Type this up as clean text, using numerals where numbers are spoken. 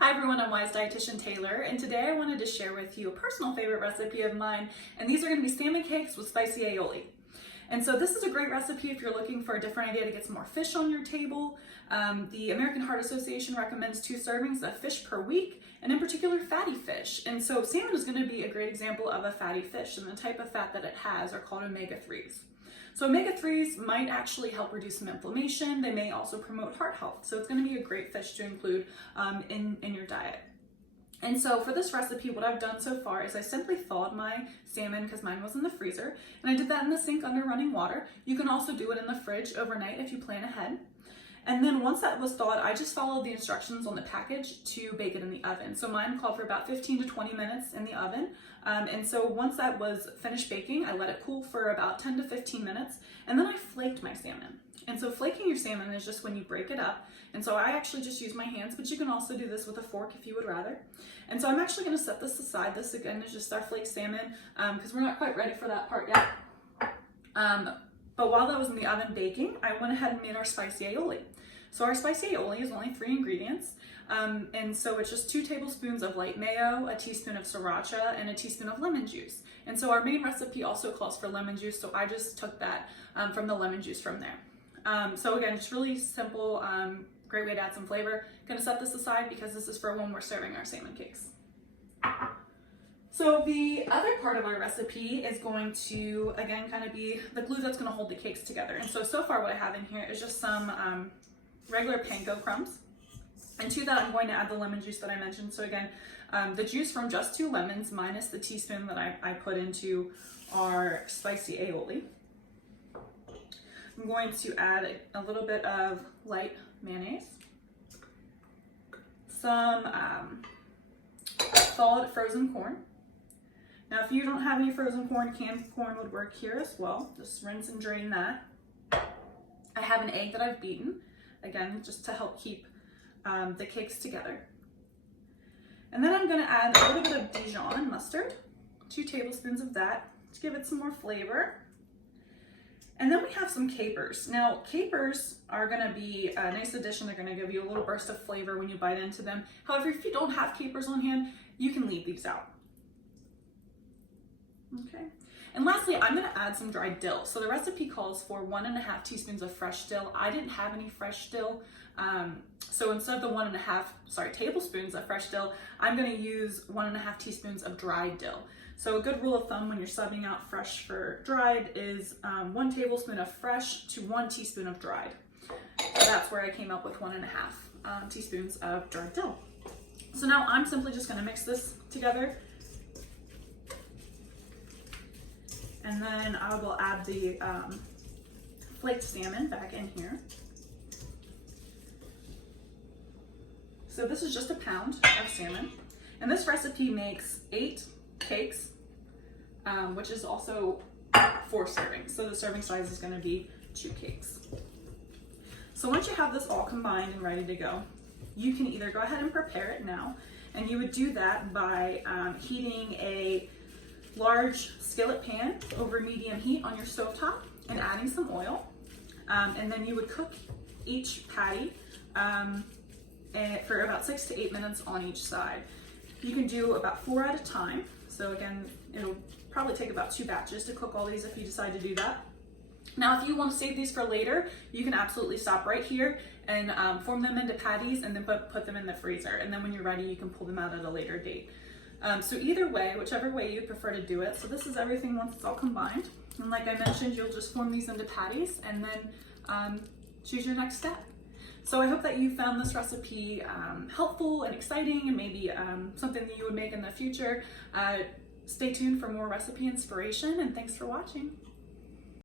Hi everyone, I'm Weis Dietitian Taylor, and today I wanted to share with you a personal favorite recipe of mine, and these are going to be salmon cakes with spicy aioli. And so this is a great recipe if you're looking for a different idea to get some more fish on your table. The American Heart Association recommends 2 servings of fish per week, and in particular fatty fish. And so salmon is going to be a great example of a fatty fish, and the type of fat that it has are called omega-3s. So omega-3s might actually help reduce some inflammation. They may also promote heart health. So it's going to be a great fish to include in your diet. And so for this recipe, what I've done so far is I simply thawed my salmon because mine was in the freezer, and I did that in the sink under running water. You can also do it in the fridge overnight if you plan ahead. And then once that was thawed, I just followed the instructions on the package to bake it in the oven. So mine called for about 15 to 20 minutes in the oven. And so once that was finished baking, I let it cool for about 10 to 15 minutes, and then I flaked my salmon. And so flaking your salmon is just when you break it up. And so I actually just use my hands, but you can also do this with a fork if you would rather. And so I'm actually gonna set this aside. This again is just our flaked salmon because we're not quite ready for that part yet. But while that was in the oven baking, I went ahead and made our spicy aioli. So our spicy aioli is only 3 ingredients. And so it's just 2 tablespoons of light mayo, a teaspoon of sriracha, and a teaspoon of lemon juice. And so our main recipe also calls for lemon juice, so I just took that from the lemon juice from there. So again, just really simple, great way to add some flavor. Gonna set this aside because this is for when we're serving our salmon cakes. So the other part of our recipe is going to, again, kind of be the glue that's gonna hold the cakes together. And so far what I have in here is just some regular panko crumbs. And to that, I'm going to add the lemon juice that I mentioned. So again, the juice from just 2 lemons minus the teaspoon that I put into our spicy aioli. I'm going to add a little bit of light mayonnaise, some thawed frozen corn. Now, if you don't have any frozen corn, canned corn would work here as well. Just rinse and drain that. I have an egg that I've beaten, again, just to help keep the cakes together. And then I'm going to add a little bit of Dijon mustard, 2 tablespoons of that to give it some more flavor. And then we have some capers. Now, capers are going to be a nice addition. They're going to give you a little burst of flavor when you bite into them. However, if you don't have capers on hand, you can leave these out. Okay. And lastly, I'm going to add some dried dill. So the recipe calls for 1.5 teaspoons of fresh dill. I didn't have any fresh dill. So instead of the 1.5 tablespoons of fresh dill, I'm going to use 1.5 teaspoons of dried dill. So a good rule of thumb when you're subbing out fresh for dried is 1 tablespoon of fresh to 1 teaspoon of dried. So that's where I came up with 1.5 teaspoons of dried dill. So now I'm simply just going to mix this together. And then I will add the flaked salmon back in here. So this is just a pound of salmon. And this recipe makes 8 cakes, which is also 4 servings. So the serving size is going to be 2 cakes. So once you have this all combined and ready to go, you can either go ahead and prepare it now, and you would do that by heating a large skillet pan over medium heat on your stovetop and adding some oil. And then you would cook each patty for about 6 to 8 minutes on each side. You can do about 4 at a time. So again, it'll probably take about 2 batches to cook all these if you decide to do that. Now, if you want to save these for later, you can absolutely stop right here and form them into patties and then put them in the freezer. And then when you're ready, you can pull them out at a later date. So either way, whichever way you prefer to do it. So this is everything once it's all combined. And like I mentioned, you'll just form these into patties and then choose your next step. So I hope that you found this recipe helpful and exciting, and maybe something that you would make in the future. Stay tuned for more recipe inspiration, and thanks for watching.